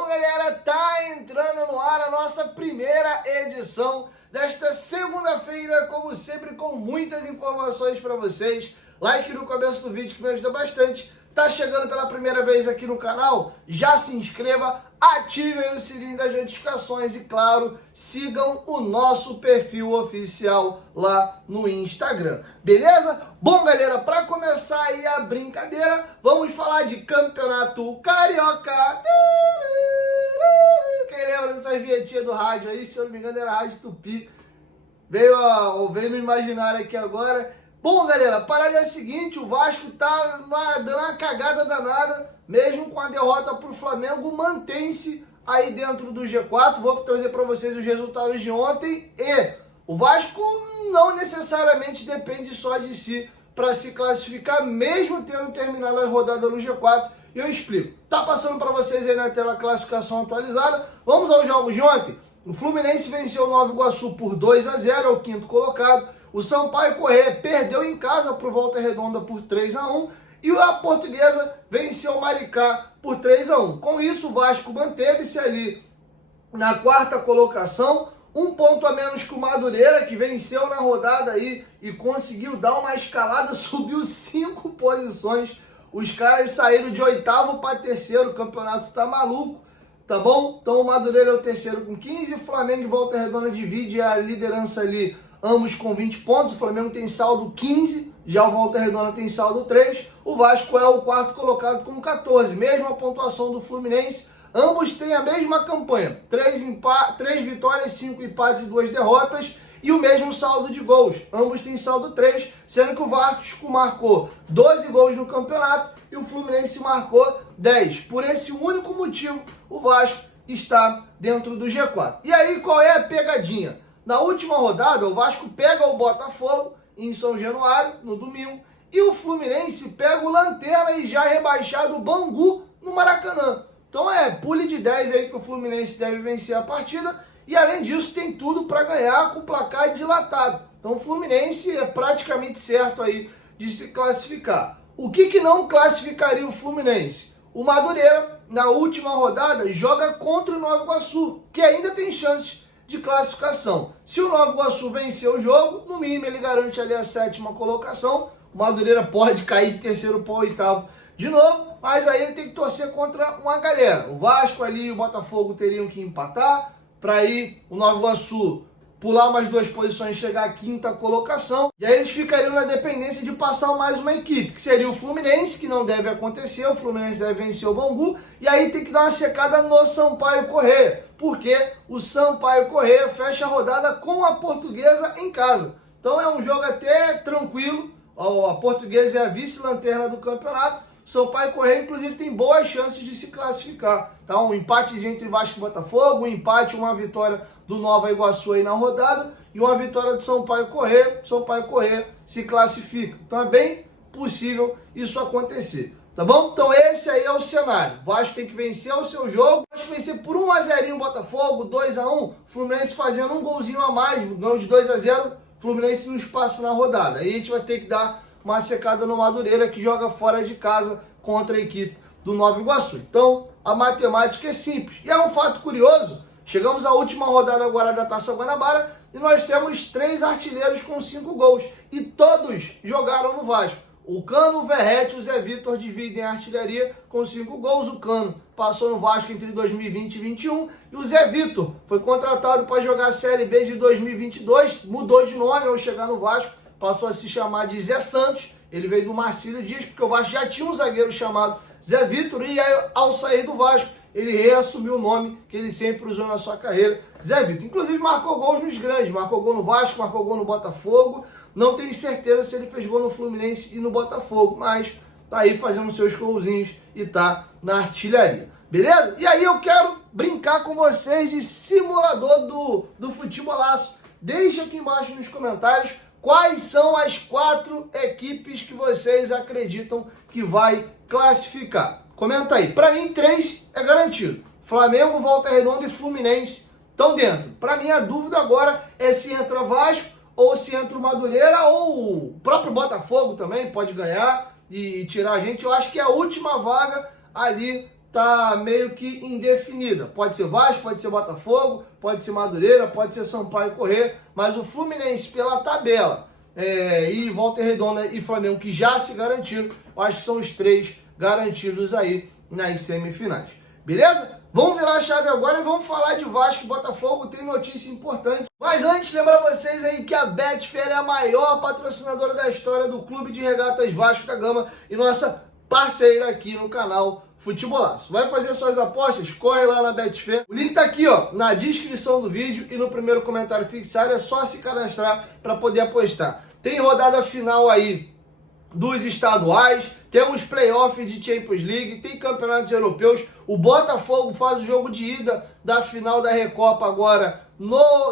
Bom, galera, tá entrando no ar a nossa primeira edição desta segunda-feira, como sempre, com muitas informações para vocês. Like no começo do vídeo que me ajuda bastante. Tá chegando pela primeira vez aqui no canal? Já se inscreva, ativem o sininho das notificações e, claro, sigam o nosso perfil oficial lá no Instagram, beleza? Bom, galera, para começar aí a brincadeira, vamos falar de Campeonato Carioca. Quem lembra dessas vinhetinhas do rádio aí? Se eu não me engano era Rádio Tupi. Veio no imaginário aqui agora. Bom, galera, a parada é a seguinte, o Vasco tá dando uma cagada danada, mesmo com a derrota pro Flamengo, mantém-se aí dentro do G4. Vou trazer para vocês os resultados de ontem e o Vasco não necessariamente depende só de si para se classificar, mesmo tendo terminado a rodada no G4. E eu explico. Tá passando para vocês aí na tela a classificação atualizada. Vamos aos jogos de ontem. O Fluminense venceu o Nova Iguaçu por 2-0, é o quinto colocado. O Sampaio Corrêa perdeu em casa para o Volta Redonda por 3-1 e a Portuguesa venceu o Maricá por 3-1. Com isso, o Vasco manteve-se ali na quarta colocação, um ponto a menos que o Madureira, que venceu na rodada aí e conseguiu dar uma escalada, subiu 5 posições. Os caras saíram de oitavo para terceiro, o campeonato tá maluco, tá bom? Então o Madureira é o terceiro com 15, Flamengo e Volta Redonda divide a liderança ali, ambos com 20 pontos, o Flamengo tem saldo 15, já o Volta Redonda tem saldo 3, o Vasco é o quarto colocado com 14, mesma pontuação do Fluminense, ambos têm a mesma campanha, 3 vitórias, 5 empates e 2 derrotas, e o mesmo saldo de gols, ambos têm saldo 3, sendo que o Vasco marcou 12 gols no campeonato e o Fluminense marcou 10. Por esse único motivo, o Vasco está dentro do G4. E aí, qual é a pegadinha? Na última rodada, o Vasco pega o Botafogo em São Januário, no domingo, e o Fluminense pega o Lanterna e já rebaixado o Bangu no Maracanã. Então pule de 10 aí que o Fluminense deve vencer a partida, e além disso tem tudo para ganhar com placar dilatado. Então o Fluminense é praticamente certo aí de se classificar. O que não classificaria o Fluminense? O Madureira, na última rodada, joga contra o Nova Iguaçu, que ainda tem chances de classificação. Se o Nova Iguaçu vencer o jogo, no mínimo ele garante ali a 7ª colocação. O Madureira pode cair de terceiro para o oitavo de novo, mas aí ele tem que torcer contra uma galera. O Vasco ali e o Botafogo teriam que empatar, para aí o Nova Iguaçu pular umas 2 posições e chegar à 5ª colocação. E aí eles ficariam na dependência de passar mais uma equipe, que seria o Fluminense, que não deve acontecer. O Fluminense deve vencer o Bangu. E aí tem que dar uma secada no Sampaio Corrêa, porque o Sampaio Corrêa fecha a rodada com a Portuguesa em casa. Então é um jogo até tranquilo. A Portuguesa é a vice-lanterna do campeonato. O Sampaio Corrêa, inclusive, tem boas chances de se classificar. Tá? Um empatezinho entre Vasco e Botafogo, um empate, uma vitória do Nova Iguaçu aí na rodada e uma vitória do Sampaio Corrêa. Sampaio Corrêa se classifica. Então é bem possível isso acontecer. Tá bom? Então esse aí é o cenário. O Vasco tem que vencer o seu jogo. O Vasco vencer por 1-0 o Botafogo, 2-1. Fluminense fazendo um golzinho a mais, ganhamos de 2-0. Fluminense no espaço na rodada. Aí a gente vai ter que dar uma secada no Madureira, que joga fora de casa contra a equipe do Nova Iguaçu. Então a matemática é simples. E é um fato curioso. Chegamos à última rodada agora da Taça Guanabara e nós temos 3 artilheiros com 5 gols. E todos jogaram no Vasco. O Cano, o Verratti e o Zé Vitor dividem a artilharia com 5 gols. O Cano passou no Vasco entre 2020 e 2021. E o Zé Vitor foi contratado para jogar a Série B de 2022. Mudou de nome ao chegar no Vasco. Passou a se chamar de Zé Santos. Ele veio do Marcílio Dias, porque o Vasco já tinha um zagueiro chamado Zé Vitor. E aí, ao sair do Vasco, ele reassumiu o nome que ele sempre usou na sua carreira, Zé Vitor. Inclusive marcou gols nos grandes. Marcou gol no Vasco, marcou gol no Botafogo. Não tenho certeza se ele fez gol no Fluminense e no Botafogo, mas tá aí fazendo seus golzinhos e tá na artilharia, beleza? E aí eu quero brincar com vocês de simulador do futebolaço. Deixa aqui embaixo nos comentários quais são as 4 equipes que vocês acreditam que vai classificar. Comenta aí. Para mim, 3 é garantido. Flamengo, Volta Redonda e Fluminense estão dentro. Para mim, a dúvida agora é se entra Vasco, ou se entra o Madureira, ou o próprio Botafogo também pode ganhar e tirar a gente. Eu acho que a última vaga ali tá meio que indefinida. Pode ser Vasco, pode ser Botafogo, pode ser Madureira, pode ser Sampaio Corrêa, mas o Fluminense pela tabela e Volta Redonda e Flamengo, que já se garantiram, eu acho que são os 3 garantidos aí nas semifinais. Beleza? Vamos virar a chave agora e vamos falar de Vasco e Botafogo, tem notícia importante. Mas antes, lembrar vocês aí que a Betfair é a maior patrocinadora da história do Clube de Regatas Vasco da Gama e nossa parceira aqui no canal Futebolaço. Vai fazer suas apostas? Corre lá na Betfair. O link tá aqui, ó, na descrição do vídeo e no primeiro comentário fixado. É só se cadastrar para poder apostar. Tem rodada final aí dos estaduais, temos playoffs de Champions League, tem campeonatos europeus. O Botafogo faz o jogo de ida da final da Recopa agora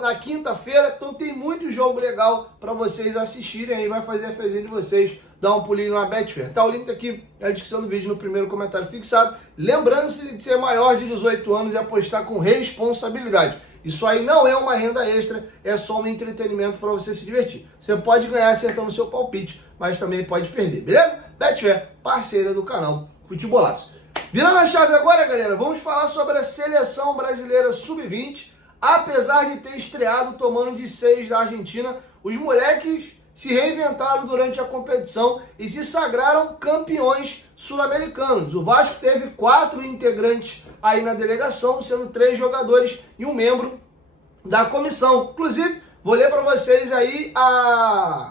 na quinta-feira. Então tem muito jogo legal para vocês assistirem aí. Vai fazer a fezinha de vocês. Dá um pulinho na Betfair. Tá o link aqui na descrição do vídeo, no primeiro comentário fixado. Lembrando-se de ser maior de 18 anos e apostar com responsabilidade. Isso aí não é uma renda extra, é só um entretenimento para você se divertir. Você pode ganhar acertando o seu palpite, mas também pode perder, beleza? Betfair, parceira do canal Futebolaço. Virando a chave agora, galera, vamos falar sobre a seleção brasileira sub-20. Apesar de ter estreado tomando de 6 da Argentina, os moleques se reinventaram durante a competição e se sagraram campeões sul-americanos. O Vasco teve 4 integrantes aí na delegação, sendo 3 jogadores e um membro da comissão. Inclusive, vou ler para vocês aí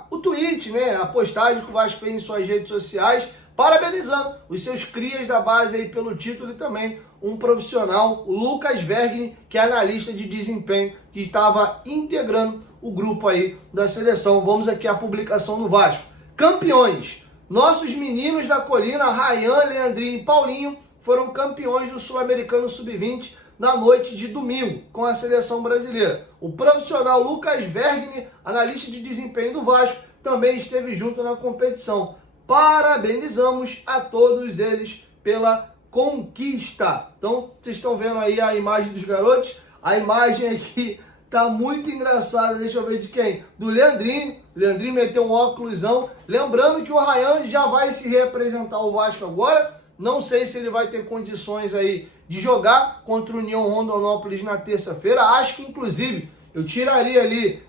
o tweet, né, a postagem que o Vasco fez em suas redes sociais, parabenizando os seus crias da base aí pelo título e também um profissional, o Lucas Vergne, que é analista de desempenho, que estava integrando o grupo aí da seleção. Vamos aqui à publicação do Vasco. Campeões. Nossos meninos da colina, Rayan, Leandrinho e Paulinho, foram campeões do Sul-Americano Sub-20 na noite de domingo, com a seleção brasileira. O profissional Lucas Vergne, analista de desempenho do Vasco, também esteve junto na competição. Parabenizamos a todos eles pela conquista. Então, vocês estão vendo aí a imagem dos garotos. A imagem aqui tá muito engraçada. Deixa eu ver de quem? Do Leandrinho. O Leandrinho meteu um óculosão. Lembrando que o Rayan já vai se representar o Vasco agora. Não sei se ele vai ter condições aí de jogar contra o União Rondonópolis na terça-feira. Acho que, inclusive, eu tiraria ali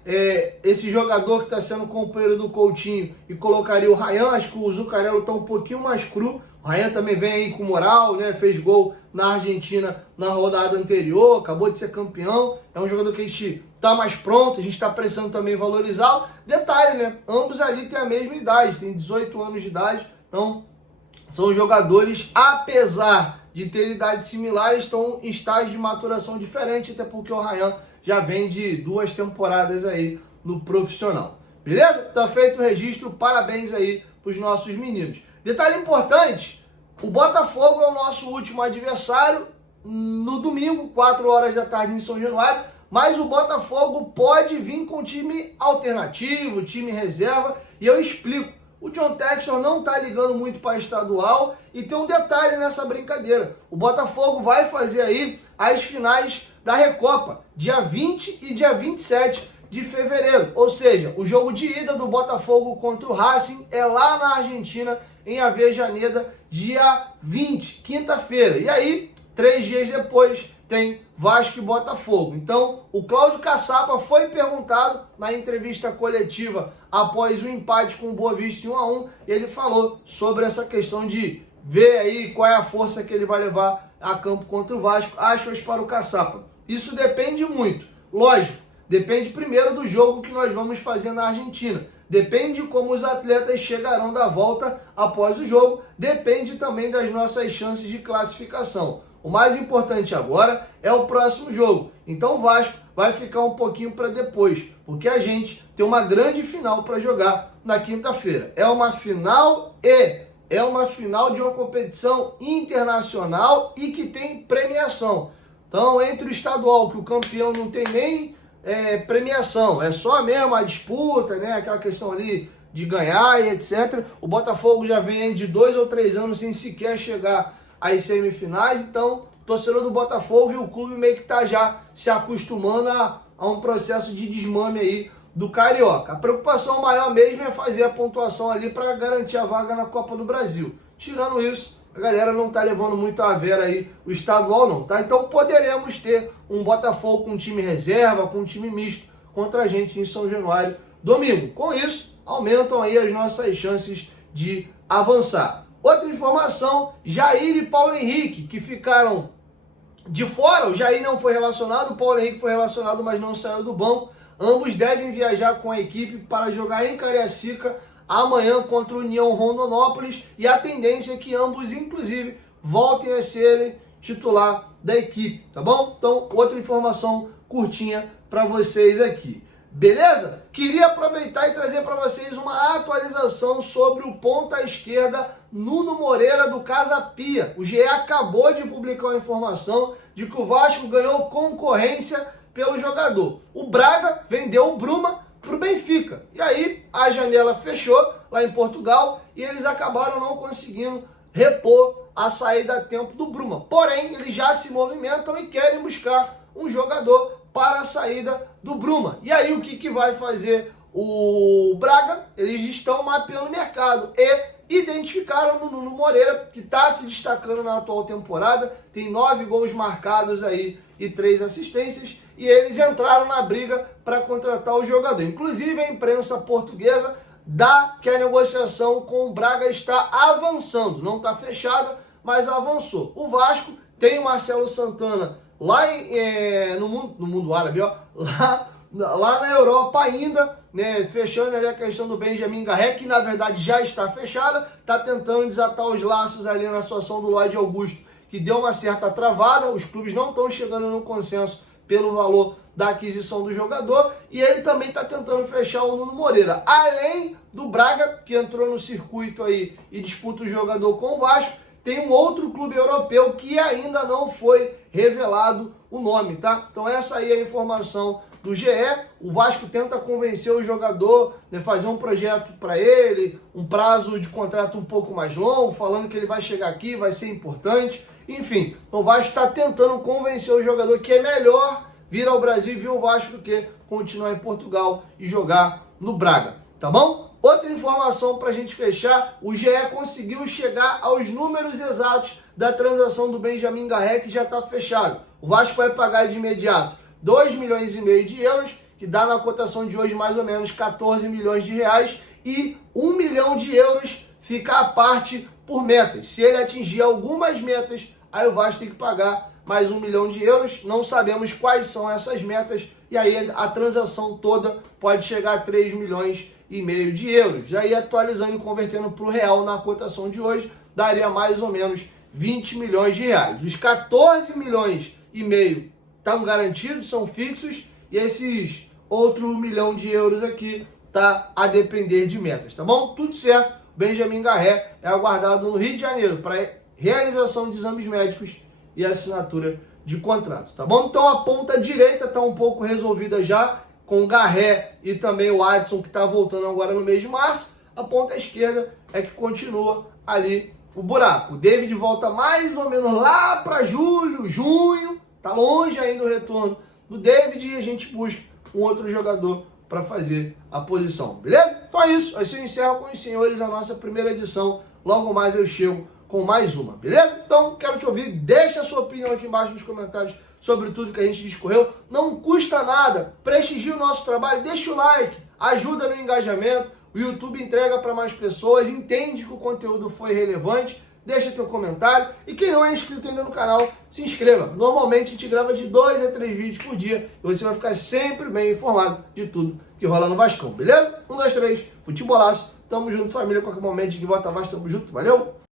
esse jogador que está sendo companheiro do Coutinho e colocaria o Rayan. Acho que o Zuccarello está um pouquinho mais cru. O Rayan também vem aí com moral, né? Fez gol na Argentina na rodada anterior, acabou de ser campeão. É um jogador que a gente está mais pronto, a gente está precisando também valorizá-lo. Detalhe, né? Ambos ali têm a mesma idade, têm 18 anos de idade. Então, são jogadores, apesar de ter idades similares, estão em estágio de maturação diferente, até porque o Rayan já vem de 2 temporadas aí no profissional. Beleza? Tá feito o registro, parabéns aí para os nossos meninos. Detalhe importante, o Botafogo é o nosso último adversário no domingo, 4 horas da tarde em São Januário, mas o Botafogo pode vir com time alternativo, time reserva, e eu explico. O John Textor não tá ligando muito para estadual e tem um detalhe nessa brincadeira. O Botafogo vai fazer aí as finais da Recopa, dia 20 e dia 27 de fevereiro. Ou seja, o jogo de ida do Botafogo contra o Racing é lá na Argentina, em Avejaneda, dia 20, quinta-feira. E aí, 3 dias depois, tem Vasco e Botafogo. Então, o Cláudio Caçapa foi perguntado na entrevista coletiva após o empate com o Boa Vista em 1-1, e ele falou sobre essa questão de ver aí qual é a força que ele vai levar a campo contra o Vasco. Aspas para o Caçapa. Isso depende muito. Lógico, depende primeiro do jogo que nós vamos fazer na Argentina. Depende de como os atletas chegarão da volta após o jogo. Depende também das nossas chances de classificação. O mais importante agora é o próximo jogo. Então o Vasco vai ficar um pouquinho para depois, porque a gente tem uma grande final para jogar na quinta-feira. É uma final de uma competição internacional e que tem premiação. Então, entre o estadual, que o campeão não tem nem premiação, é só mesmo a disputa, né? Aquela questão ali de ganhar e etc. O Botafogo já vem de 2 ou 3 anos sem sequer chegar às semifinais, então o torcedor do Botafogo e o clube meio que tá já se acostumando a um processo de desmame aí do Carioca. A preocupação maior mesmo é fazer a pontuação ali para garantir a vaga na Copa do Brasil. Tirando isso, a galera não tá levando muito a vera aí o estadual não, tá? Então poderemos ter um Botafogo com um time reserva, com um time misto contra a gente em São Januário domingo. Com isso, aumentam aí as nossas chances de avançar. Outra informação, Jair e Paulo Henrique, que ficaram de fora. O Jair não foi relacionado, o Paulo Henrique foi relacionado, mas não saiu do banco. Ambos devem viajar com a equipe para jogar em Cariacica amanhã contra o União Rondonópolis, e a tendência é que ambos, inclusive, voltem a serem titular da equipe, tá bom? Então, outra informação curtinha para vocês aqui. Beleza? Queria aproveitar e trazer para vocês uma atualização sobre o ponta esquerda Nuno Moreira do Casa Pia. O GE acabou de publicar uma informação de que o Vasco ganhou concorrência pelo jogador. O Braga vendeu o Bruma para o Benfica. E aí a janela fechou lá em Portugal e eles acabaram não conseguindo repor a saída a tempo do Bruma. Porém, eles já se movimentam e querem buscar um jogador para a saída do Bruma. E aí o que vai fazer o Braga? Eles estão mapeando o mercado e identificaram o Nuno Moreira, que está se destacando na atual temporada, tem 9 gols marcados aí e 3 assistências, e eles entraram na briga para contratar o jogador. Inclusive a imprensa portuguesa dá que a negociação com o Braga está avançando, não está fechada, mas avançou. O Vasco tem o Marcelo Santana lá no mundo árabe, ó, lá na Europa ainda, né, fechando ali a questão do Benjamin Garré, que na verdade já está fechada, está tentando desatar os laços ali na situação do Lloyd Augusto, que deu uma certa travada, os clubes não estão chegando no consenso pelo valor da aquisição do jogador, e ele também está tentando fechar o Nuno Moreira. Além do Braga, que entrou no circuito aí e disputa o jogador com o Vasco, tem um outro clube europeu que ainda não foi revelado o nome, tá? Então essa aí é a informação do GE. O Vasco tenta convencer o jogador, né, fazer um projeto para ele, um prazo de contrato um pouco mais longo, falando que ele vai chegar aqui, vai ser importante. Enfim, o Vasco está tentando convencer o jogador que é melhor vir ao Brasil e vir ao Vasco do que continuar em Portugal e jogar no Braga, tá bom? Outra informação para a gente fechar, o GE conseguiu chegar aos números exatos da transação do Benjamin Garré, que já está fechado. O Vasco vai pagar de imediato 2,5 milhões de euros, que dá na cotação de hoje mais ou menos 14 milhões de reais, e 1 milhão de euros fica à parte por metas. Se ele atingir algumas metas, aí o Vasco tem que pagar mais 1 milhão de euros. Não sabemos quais são essas metas, e aí a transação toda pode chegar a 3,5 milhões de euros. Já ia atualizando e convertendo para o real na cotação de hoje, daria mais ou menos 20 milhões de reais. Os 14 milhões e meio estão garantidos, são fixos, e esses outro 1 milhão de euros aqui tá a depender de metas, tá bom? Tudo certo. Benjamin Garré é aguardado no Rio de Janeiro para realização de exames médicos e assinatura de contrato, tá bom? Então a ponta direita está um pouco resolvida já, com o Garré e também o Adson, que está voltando agora no mês de março. A ponta esquerda é que continua ali o buraco. O David volta mais ou menos lá para julho, junho, tá longe ainda o retorno do David, e a gente busca um outro jogador para fazer a posição, beleza? Então é isso, assim eu encerro com os senhores a nossa primeira edição. Logo mais eu chego com mais uma, beleza? Então quero te ouvir, deixa a sua opinião aqui embaixo nos comentários sobre tudo que a gente discorreu. Não custa nada, prestigie o nosso trabalho, deixa o like, ajuda no engajamento, o YouTube entrega para mais pessoas, entende que o conteúdo foi relevante, deixa teu comentário, e quem não é inscrito ainda no canal, se inscreva. Normalmente a gente grava de 2 a 3 vídeos por dia, e você vai ficar sempre bem informado de tudo que rola no Vascão, beleza? 1, 2, 3, futebolaço, tamo junto família, qualquer momento de que bota mais, tamo junto, valeu?